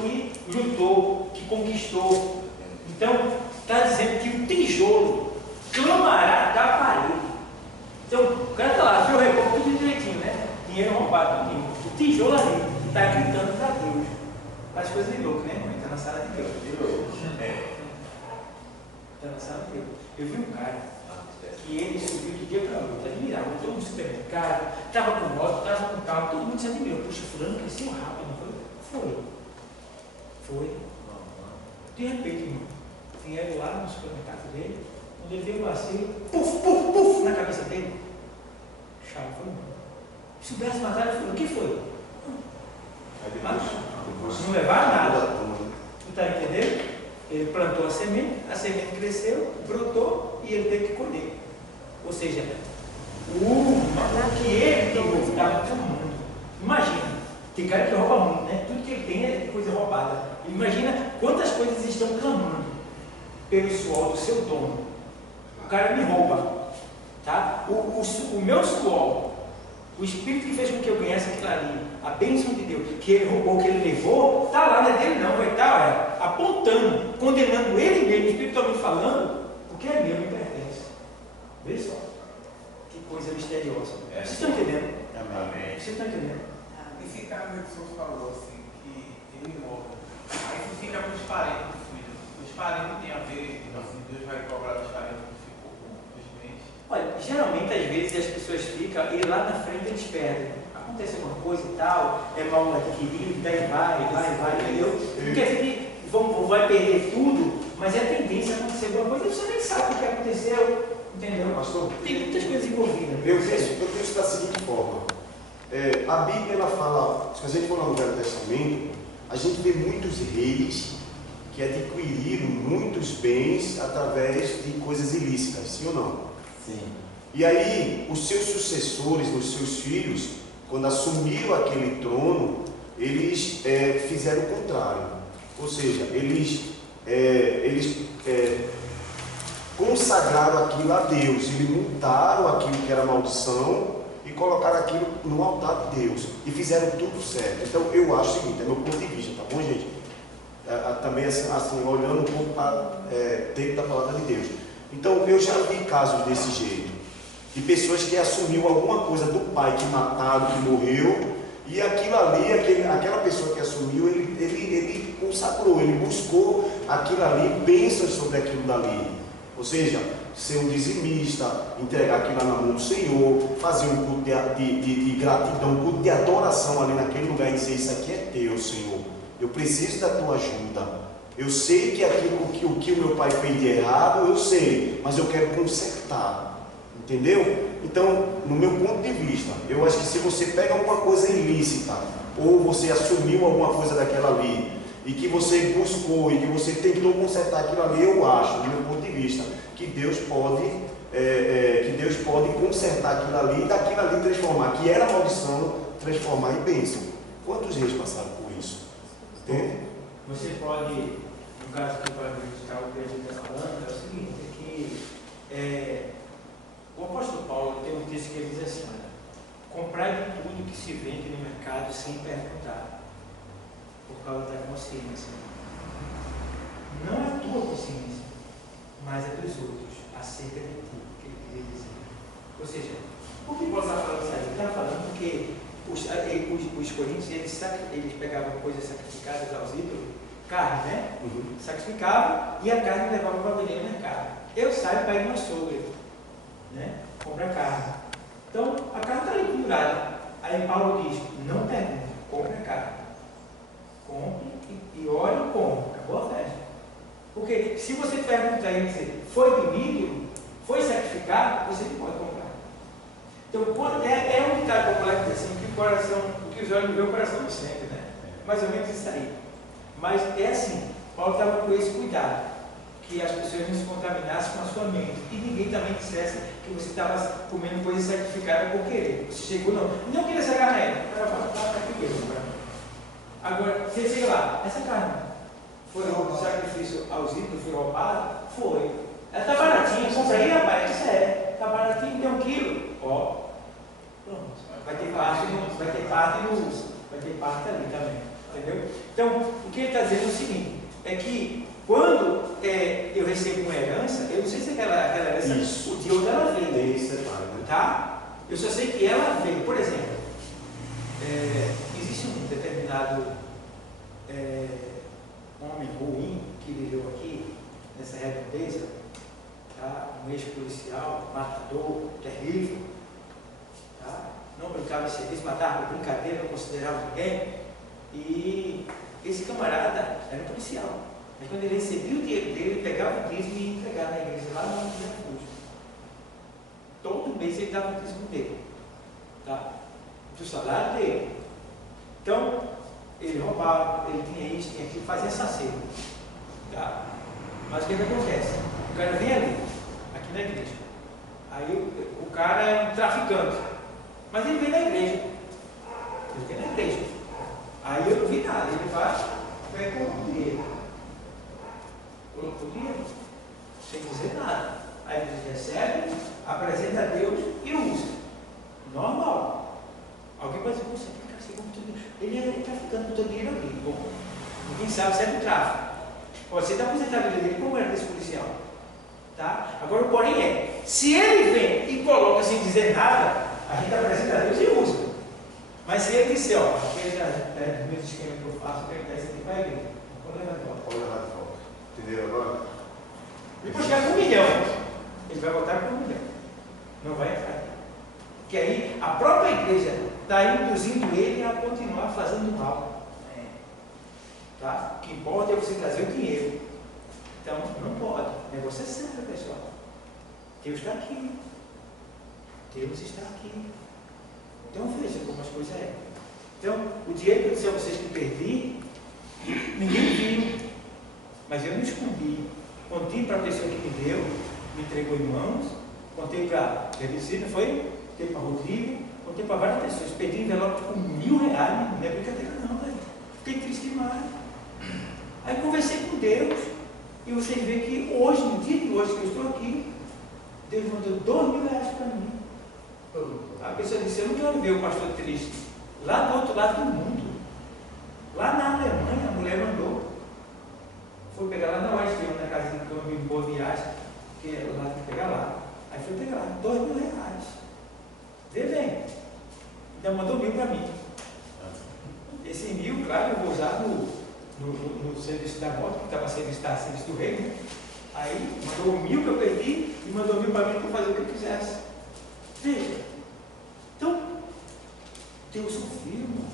conquistou. Então, está dizendo que o tijolo clamará da parede. Então, o cara está lá, viu o reboco tudo direitinho, né? Dinheiro roubado, tudinho. O tijolo ali está gritando para Deus. Faz coisa de louco, né, irmão? Está na sala de Deus. Está na sala de Deus. Eu vi um cara que ele subiu de dia para a noite, admirava, todo mundo supermercado, estava com moto, estava com carro, todo mundo se admirou. Puxa, fulano cresceu rápido, não foi? Foi. De repente, irmão, vieram lá no supermercado dele, quando ele veio o vacilo, puf, puf, puf, na cabeça dele. Chave foi embora. Se o braço matar, ele falou, o que foi? Não levaram nada. Tu está entendendo? Ele plantou a semente cresceu, brotou e ele teve que colher. Ou seja, o que ele tem estava clamando. Imagina, tem cara que rouba muito, né? Tudo que ele tem é coisa roubada. Imagina quantas coisas estão clamando pelo suor do seu dono. O cara me rouba, tá? O meu suor, o Espírito que fez com que eu ganhasse aquilo ali, a bênção de Deus, que ele roubou, que ele levou, está lá, não é dele não, vai estar apontando, condenando ele mesmo, espiritualmente falando, porque é meu, me pertence. Veja só, que coisa misteriosa. Vocês estão entendendo? Amém. Vocês estão entendendo? E fica o que o senhor falou assim, que ele morre. Aí fica para os parentes do filho. Os parentes têm a ver, assim, Deus vai cobrar dos parentes que ficou com os bens. Olha, geralmente às vezes as pessoas ficam e lá na frente eles perdem. Acontece alguma coisa e tal, é mal adquirido, daí vai, entendeu? Não quer dizer que vai perder tudo, mas é a tendência a acontecer alguma coisa, você nem sabe o que aconteceu, entendeu? Pastor, Tem muitas coisas envolvidas. eu penso da seguinte forma. A Bíblia, ela fala, se a gente for no Velho Testamento, a gente vê muitos reis que adquiriram muitos bens através de coisas ilícitas, sim ou não? Sim. E aí, os seus sucessores, os seus filhos, quando assumiram aquele trono, eles fizeram o contrário. Ou seja, eles consagraram aquilo a Deus, eles mudaram aquilo que era maldição e colocaram aquilo no altar de Deus e fizeram tudo certo. Então eu acho o seguinte, é meu ponto de vista, tá bom, gente? Também assim, olhando um pouco para dentro da palavra de Deus. Então eu já vi casos desse jeito, de pessoas que assumiu alguma coisa do pai que mataram, que morreu, e aquilo ali, aquela pessoa que assumiu, ele consagrou, ele buscou aquilo ali, bênçãos sobre aquilo dali. Ou seja, ser um dizimista, entregar aquilo na mão do Senhor, fazer um culto de gratidão, um culto de adoração ali naquele lugar e dizer, isso aqui é teu, Senhor. Eu preciso da tua ajuda. Eu sei que aquilo que o meu pai fez de errado, eu sei, mas eu quero consertar. Entendeu? Então, no meu ponto de vista, eu acho que se você pega alguma coisa ilícita, ou você assumiu alguma coisa daquela ali, e que você buscou, e que você tentou consertar aquilo ali, eu acho, no meu ponto de vista, que Deus pode consertar aquilo ali, e daquilo ali transformar, que era maldição, transformar em bênção. Quantos reis passaram por isso? Entende? Você pode, no caso que para verificar o que a gente está falando, é o seguinte, que o apóstolo Paulo tem um texto que ele diz assim, olha, comprai de tudo que se vende no mercado sem perguntar, por causa da consciência. Não é a tua consciência, mas a dos outros, acerca de ti, que ele queria dizer. Ou seja, por que Paulo está falando isso aí? Ele está falando que os coríntios, eles pegavam coisas sacrificadas aos ídolos, carne, né? Sacrificavam e a carne levavam para vender no mercado. Eu saio para ir no açougue, né? Compra carne. Então, a carne está ali pendurada. Aí Paulo diz, não pergunte, compre a carne. Compre e olhe e compre. Acabou a festa. Porque se você perguntar e dizer, foi do ídolo, foi sacrificado, você não pode comprar. Então, um ditado popular que diz assim, o que os olhos veem, o coração não sente, né? Mais ou menos isso aí. Mas é assim, Paulo estava com esse cuidado, que as pessoas não se contaminassem com a sua mente, e ninguém também dissesse que você estava comendo coisa sacrificada por querer. Você chegou, não queria essa carne, está aqui mesmo. Agora, você chega lá, essa carne foi um sacrifício aos ídolos, foi roubada? Foi. Ela está baratinha, compra aí, rapaz, isso está baratinho, tem 1 quilo. Ó, pronto. Vai ter parte ali também. Entendeu? Então, o que ele está dizendo é o seguinte, é que Quando eu recebo uma herança, eu não sei se aquela herança, Isso. o dia onde ela veio. Tem esse detalhe, né? Tá? Eu só sei que ela veio. Por exemplo, existe um determinado homem ruim que viveu aqui, nessa redondeza, tá? Um ex-policial, matador, terrível. Tá? Não brincava de serviço, matava por brincadeira, não considerava ninguém. E esse camarada era policial. Mas quando ele recebia o dinheiro dele, ele pegava o dízimo e ia entregar na igreja lá no refúgio. Todo mês ele dava o dízimo dele. Tá? Do salário dele. Então, ele roubava, ele tinha isso, tinha aquilo, fazia saceiro. Tá? Mas o que acontece? O cara vem ali, aqui na igreja. Aí o cara é um traficante. Mas ele vem na igreja. Ele vem na igreja. Aí eu não vi nada. Ele vai com o dinheiro. Colocou o dinheiro. Sem dizer nada. Aí ele recebe, apresenta a Deus e usa. Normal. Alguém vai dizer, você tem que ser como tudo. Ele é traficante com todo o dinheiro ali. Bom, ninguém sabe se é do tráfico. Você está aposentado a vida dele, como era desse policial? Tá? Agora o porém se ele vem e coloca sem dizer nada, a gente apresenta a Deus e usa. Mas se ele disser, ó, aquele do mesmo esquema que eu faço, eu quero dar isso aqui para a igreja. Vou levar de volta. Pode levar de volta. Entenderam agora? Depois chegar com 1 milhão, ele vai voltar com 1 milhão. Não vai entrar. Porque aí a própria igreja está induzindo ele a continuar fazendo mal. Tá? O que importa é você trazer o dinheiro. Então, não pode. O negócio é sério, pessoal. Deus está aqui. Deus está aqui. Então, veja como as coisas é. Então, o dinheiro que eu disse a vocês que perdi, ninguém viu. Mas eu não escondi. Contei para a pessoa que me deu, me entregou em mãos. Contei para a Elisina, foi? Contei para Rodrigo. Contei para várias pessoas. Perdi envelope com R$1.000. Não é brincadeira, não, velho. Fiquei triste demais. Aí conversei com Deus. E vocês veem que hoje, no dia de hoje que eu estou aqui, Deus mandou R$2.000 para mim. A pessoa disse, eu não quero ver o pastor triste. Lá do outro lado do mundo. Lá na Alemanha, a mulher mandou. Foi pegar lá na Oeste, na casa de câmbio de Boa Viagem, que lá tem que pegar lá. Aí foi pegar lá, R$2.000. Vê bem. Ainda mandou 1.000 para mim. Esse 1.000, claro, eu vou usar no serviço da moto, que estava serviço do reino. Aí mandou 1.000 que eu perdi e mandou 1.000 para mim para fazer o que eu quisesse. Veja. Então, Deus ouviu, irmão.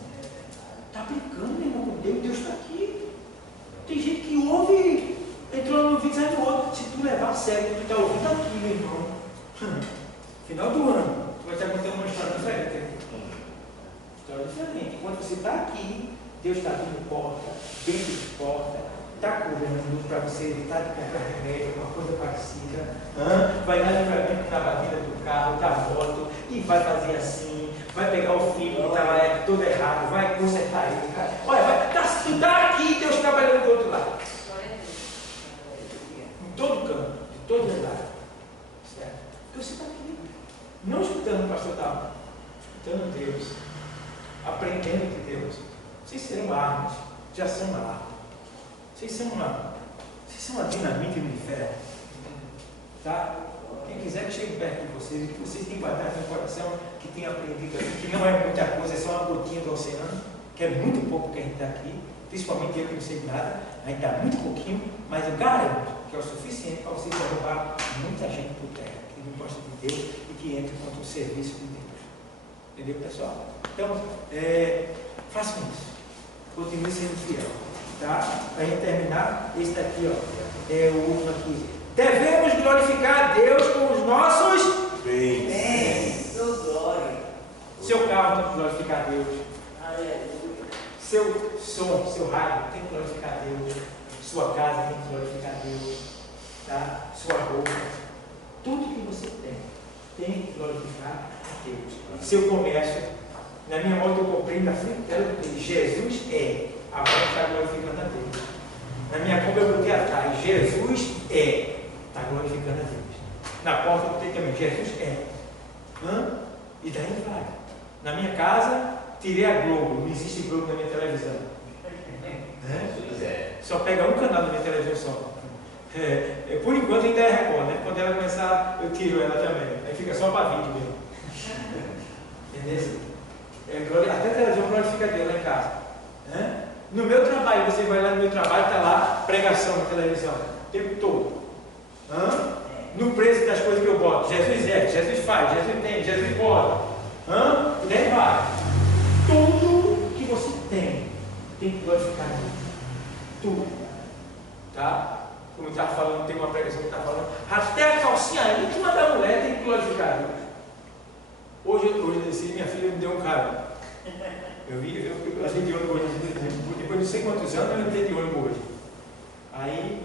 Está brincando, meu irmão, com Deus. Deus está aqui. Tem gente que ouve, entrou no vídeo e sai do outro. Se tu levar a sério, tu está ouvindo aqui, meu irmão. Final do ano, tu vai estar contando uma história diferente. História diferente. Enquanto você está aqui, Deus está abrindo porta, dentro de porta, está cobrando para você evitar de comprar remédio, uma coisa parecida. Vai dar livramento na batida do carro, da moto, e vai fazer assim, vai pegar o filho que estava todo errado, vai consertar ele. Olha, tu está aqui, Deus trabalhando do outro lado. Em todo canto, de todo lugar. Certo? Porque você está aqui, não escutando o pastor Tal, escutando Deus, aprendendo de Deus. Vocês serão armas, já são uma arma. Vocês são uma dinamite no inferno. Tá? Quem quiser que chegue perto de vocês, e que vocês têm guardado no coração, que tem aprendido aqui, que não é muita coisa, é só uma gotinha do oceano, que é muito pouco que a gente está aqui, principalmente eu que não sei de nada, a gente está muito pouquinho, mas eu garanto que é o suficiente para vocês derrubar muita gente por terra, que não gosta de Deus e que entra contra o serviço de Deus. Entendeu, pessoal? Então, façam isso. Continue sendo fiel. Tá? Para a gente terminar, esse daqui, ó, é o último aqui. Devemos glorificar a Deus com os nossos bens. Seu carro tem que glorificar a Deus. Seu som, seu rádio tem que glorificar a Deus. Sua casa tem que glorificar a Deus. Tá? Sua roupa. Tudo que você tem que glorificar a Deus. Seu comércio. Na minha moto eu comprei na frente dela, porque Jesus é. Agora está glorificando a Deus. Na minha compra eu botei atrás, Jesus é. Está glorificando a Deus. Na porta eu botei também, Jesus é. E daí vai. Na minha casa, tirei a Globo. Não existe Globo na minha televisão. só pega um canal da minha televisão só. Por enquanto ainda é Record, né? Quando ela começar, eu tiro ela também. Aí fica só para vídeo mesmo. Entendeu? Até a televisão glorifica Deus lá em casa. Né? No meu trabalho, você vai lá no meu trabalho, está lá pregação na televisão, o tempo todo. No preço das coisas que eu boto, Jesus é, Jesus faz, Jesus tem, Jesus pode. E daí vai. Tudo que você tem que glorificar Deus. Tudo. Tá? Como eu estava falando, tem uma pregação que está falando, até a calcinha íntima da mulher tem que glorificar Deus. Hoje eu desci, minha filha me deu um cara. Eu andei de ônibus hoje, depois de não sei quantos anos eu andei de ônibus hoje. Aí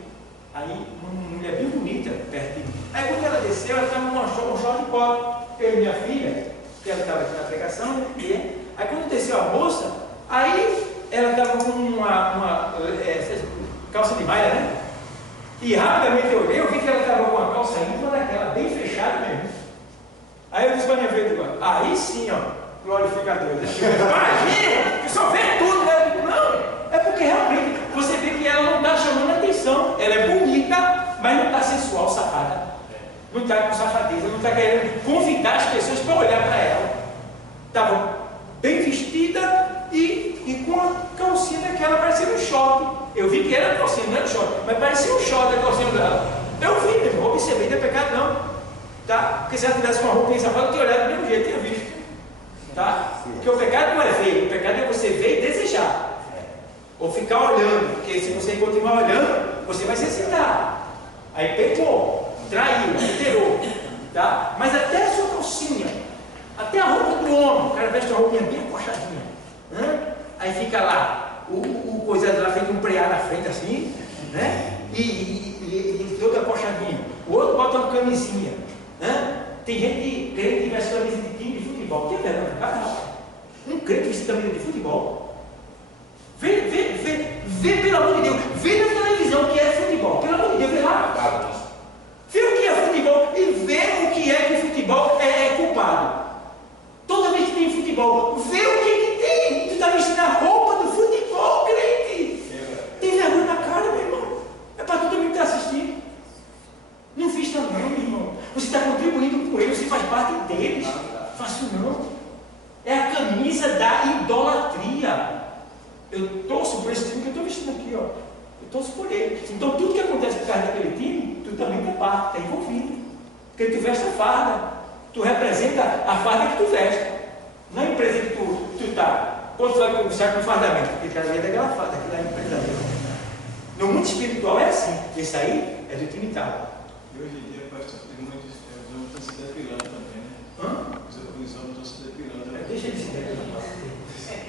uma mulher bem bonita perto de mim. Aí quando ela desceu, ela estava com um short de cola. Eu e minha filha, que ela estava aqui na pregação, aí quando desceu a moça, aí ela estava com uma calça de malha, né? E rapidamente eu olhei, eu vi que ela estava com uma calça íntima daquela, bem fechada mesmo. Aí eu disse para a minha filha, aí sim, ó, glorifica a Deus. Imagina, que só vê tudo, né? Não, é porque realmente você vê que ela não está chamando a atenção. Ela é bonita, mas não está sensual, safada. Não está com safadeza, não está querendo convidar as pessoas para olhar para ela. Estava bem vestida e com a calcinha daquela, parecia um short. Eu vi que era calcinha, não era short, mas parecia um short a calcinha dela. Eu vi, meu irmão, observei, não é pecado não. Tá? Porque se ela tivesse uma roupa em sapato, eu tinha olhado do mesmo jeito, tinha visto. Tá? Porque o pecado não é ver, o pecado é você ver e desejar. Ou ficar olhando, porque se você continuar olhando, você vai se excitar. Aí pecou, traiu, adulterou. Tá? Mas até a sua calcinha, até a roupa do homem, o cara veste uma roupinha bem acochadinha. Aí fica lá, o coisa lá feito um preá na frente assim, né? E todo acochadinho. O outro bota uma camisinha. Tem gente crente que veste camisa de time de futebol. Que é verdade, cara? Um crente que veste camisa de futebol. Vê, pelo amor de Deus, vê na televisão o que é futebol. Pelo amor de Deus, vê lá. Vê o que é futebol e vê o que é que o futebol é culpado. Toda vez que tem futebol, vê o que tem. Tu está vestindo a roupa do futebol, crente. Tem vergonha na cara, meu irmão. É para tu também que está assistindo. Não fiz não, meu irmão. Você está contribuindo com eles, você faz parte deles. Faço não. É a camisa da idolatria. Eu torço por esse time que eu estou vestindo aqui, ó. Eu torço por ele. Então tudo que acontece por causa daquele time, tu também tem parte, está envolvido. Porque tu veste a farda. Tu representa a farda que tu veste. Não é a empresa que tu está. Quando tu vai conversar com fardamento, porque cada vez é aquela farda, aquilo é a empresa dele. No mundo espiritual é assim. Esse aí é do time tal. E hoje em dia, pastor, tem muitos homens que estão se depilando também, né? Os homens estão se depilando também. Deixa ele se depilar.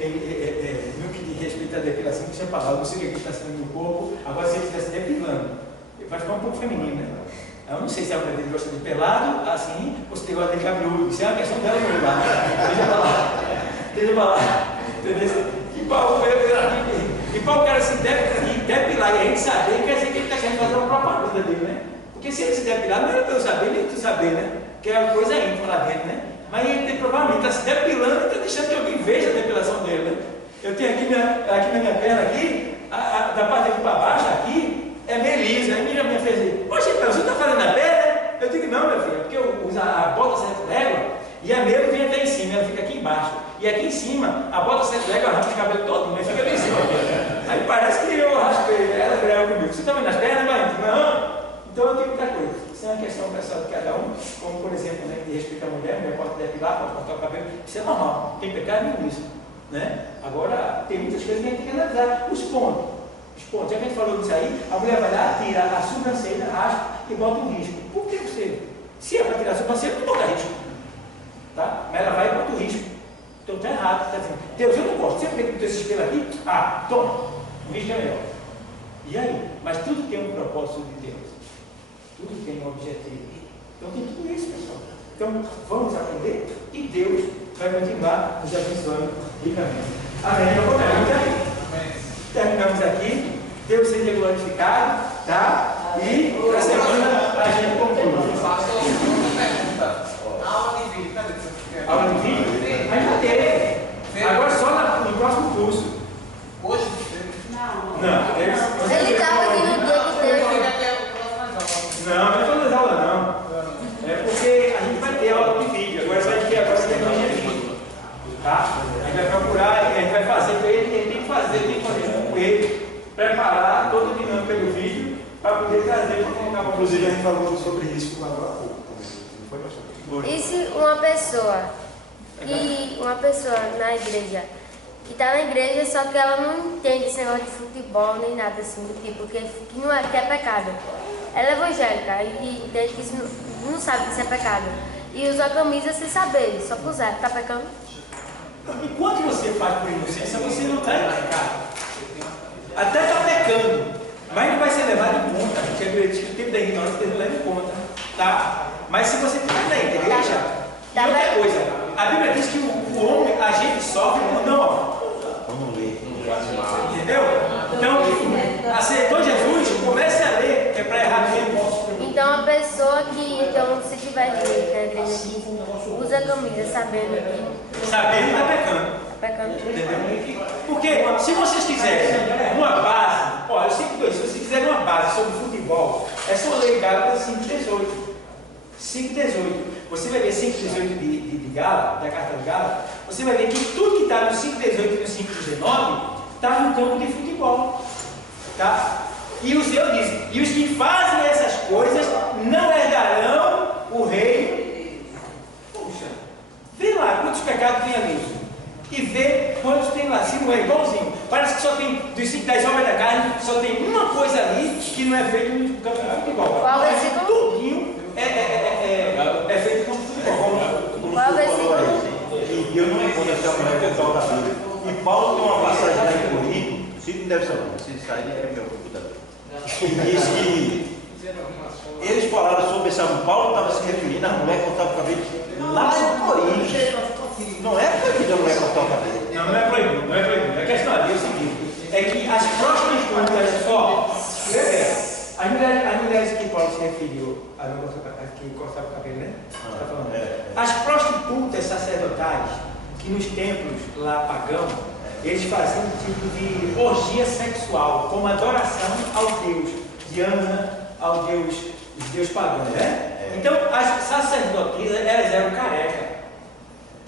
No que diz respeito à depilação, deixa eu falar. Eu não sei o que está sendo do corpo. Agora, se ele estiver se depilando, vai ficar um pouco feminino, né? Eu não sei se a mulher dele gosta de pelado, assim, ou se ele gosta de cabeludo. Isso é uma questão dela mesmo. Deixa pra lá. Deixa pra lá. Entendeu? E para o cara se depilar e a gente saber, quer dizer que ele está querendo fazer uma propaganda dele, né? Porque se ele se depilar, não era para eu saber, nem tu saber, né? Que é uma coisa íntima lá dentro, né? Mas ele provavelmente está se depilando e está deixando que alguém veja a depilação dele, né? Eu tenho aqui na minha perna, aqui, da parte aqui para baixo, aqui, é meio lisa. Aí minha filha assim, poxa, você está fazendo a perna? Eu digo, não, minha filha, porque eu uso a bota certa d'égua e a meia vem até em cima, ela fica aqui embaixo. E aqui em cima, a bota certa d'égua arranca o cabelo todo, mas fica ali em cima. Aí parece que eu raspei, ela breve comigo. Você está vendo as pernas, mas não. Então eu tenho muita coisa. Isso é uma questão pessoal de cada um, como por exemplo, né, de respeito à mulher pode depilar, pode cortar o cabelo, isso é normal, não tem pecado nenhum nisso. Né? Agora, tem muitas coisas que a gente tem que analisar. Os pontos, já que a gente falou disso aí, a mulher vai lá, tira a sobrancelha, raspa e bota um risco. Por que você? Se é para tirar a sobrancelha, não bota risco. Tá? Mas ela vai e bota o risco. Então está errado, está dizendo, Deus, eu não gosto. Sempre que tem esse espelho aqui, toma, o risco é melhor. E aí? Mas tudo tem um propósito de Deus. Tudo tem um objetivo. Então tem tudo isso, pessoal. Então vamos aprender e Deus vai continuar nos abençoando ricamente. Amém? Eu vou terminar. Terminamos aqui. Deus seja glorificado, tá? E na semana a gente conclui. Aula de vídeo, cadê? Aula de vídeo? Ainda tem. Agora só no próximo curso. Hoje? Não. Não, Ele estava aqui no dia que teve. Não, não é todas as aulas não. É porque a gente vai ter aula de vídeo. Agora vai ter agora de vídeo. Tá? A gente vai procurar, a gente vai fazer para ele tem que fazer junto com ele, preparar toda a dinâmica do vídeo para poder trazer para colocar uma. Inclusive a gente falou sobre isso agora há pouco. Não foi bastante? E se uma pessoa na igreja, que está na igreja, só que ela não entende esse negócio de futebol nem nada assim do tipo, que é pecado. Ela é evangélica e entende que isso não sabe que isso é pecado. E usa a camisa sem saber, só por usar, está pecando? Enquanto você faz por inocência, você não está em pecado. Até está pecando, mas não vai ser levado em conta, porque o tempo da ignorância tem que levar em conta. Tá? Mas se você está na igreja, e outra coisa, a Bíblia diz que o homem, a gente sofre por não. Entendeu? Então, aceitou Jesus, comece a ler, que é para errar mesmo. Então a pessoa que, se tiver direito na igreja aqui, usa a camisa sabendo que está pecando. Entendeu? Porque se vocês quiserem uma base, olha, eu sempre digo, se vocês quiserem uma base sobre futebol, é só ler Gálatas 5:18. 5:18. Você vai ver 5:18 de Gálatas, da carta de Gálatas, você vai ver que tudo que está no 5:18 e no 5:19 está no campo de futebol. Tá? E o Senhor diz, e os que fazem essas coisas não herdarão o reino. Puxa, vê lá quantos pecados tem ali. E vê quantos tem lá, se não é igualzinho. Parece que só tem, dos 5 das obras da carne, só tem uma coisa ali que não é feito no campo de futebol. Qual versículo? Tudinho é feito no futebol. Qual versículo? E eu não encontro essa mulher que da Bíblia. E Paulo tem uma passagem lá em Corinto, se não deve ser não, se sair é meu computador. E diz que eles falaram sobre essa. Paulo estava se referindo à mulher que cortava o cabelo lá em Corinto. Não é proibido a mulher cortar o cabelo. Não é proibido, não é proibido. A questão ali é o seguinte, é que as prostitutas, as mulheres que Paulo se referiu, que cortavam o cabelo, né? Tá falando. As prostitutas sacerdotais, que nos templos lá pagãos, eles faziam um tipo de orgia sexual, como adoração ao Deus, Diana, ao Deus, os deuses pagãos, né? Então, as sacerdotisas, elas eram carecas.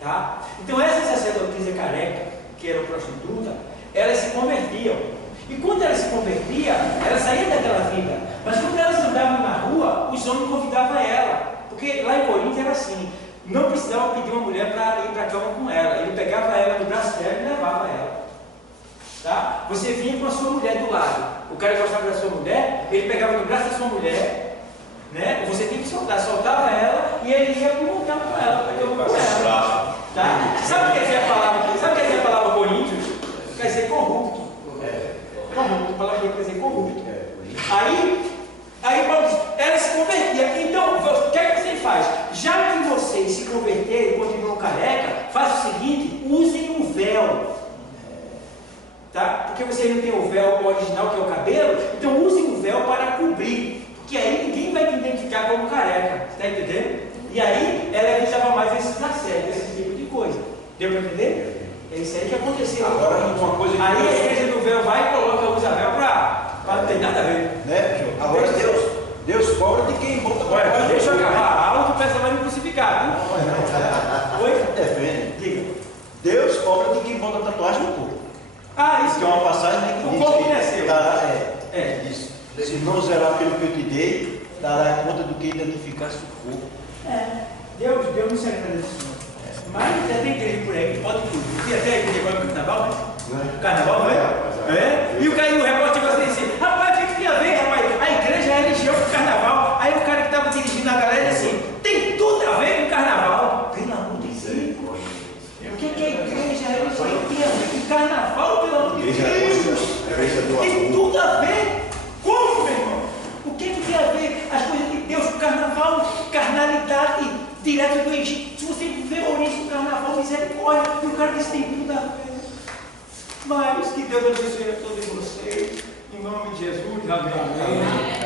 Tá? Então essa sacerdotisa careca, que era prostituta, elas se convertiam. E quando elas se convertiam, elas saíam daquela vida. Mas quando elas andavam na rua, os homens convidavam ela. Porque lá em Corinto era assim, não precisava pedir uma mulher para ir para a cama com ela. Ele pegava ela no braço dela e levava ela. Tá? Você vinha com a sua mulher do lado. O cara gostava da sua mulher, ele pegava no braço da sua mulher, né? Você tem que soltava ela e ele ia montar com ela, para eu com ela. Tá? Sabe o que quer dizer a palavra Coríntios? Quer dizer corrupto. Corrupto, a palavra quer dizer corrupto. Aí Paulo diz, ela se convertia. Então, o que é que você faz? Já que vocês se converterem e continuam careca, faça o seguinte, usem um véu. Tá? Porque vocês não têm o véu original, que é o cabelo, então usem um véu para cobrir. Que aí ninguém vai te identificar como careca, está entendendo? E aí ela evitava mais esses assédios, esse tipo de coisa. Deu para entender? É isso aí que aconteceu. Agora, uma coisa que aí a igreja do véu vai e coloca, usa véu para não ter nada a ver. Né? Agora Deus cobra de quem volta para cá. Deixa eu acabar a aula, tu pensa vai me crucificar, viu? Oi? Defende. Diga. Deus cobra de quem bota tatuagem no corpo. Isso que é uma passagem, né, que o corpo não é seu. Isso. Se não zerar pelo que eu te dei, dará conta do que identificasse o corpo. Deus não serve para isso. Mas já tem igreja por aí que pode tudo. E até a igreja agora no carnaval, né? Carnaval, não é? E o repórter gosta de dizer, rapaz, o que tem a ver, rapaz? A igreja é a religião com o carnaval. Aí o cara que estava dirigindo a galera disse assim, tem tudo a ver com o carnaval. Pelo amor de Deus. O que é a igreja? A religião tem a ver com o carnaval, pelo amor de Deus. Tem tudo a ver. Como, meu irmão? O que tem a ver as coisas de Deus com o carnaval? Carnalidade direto do Egito. Se você vê o Oriente do carnaval, misericórdia, e o cara disse tem tudo a ver. Mas que Deus abençoe a todos vocês. Em nome de Jesus. Amém.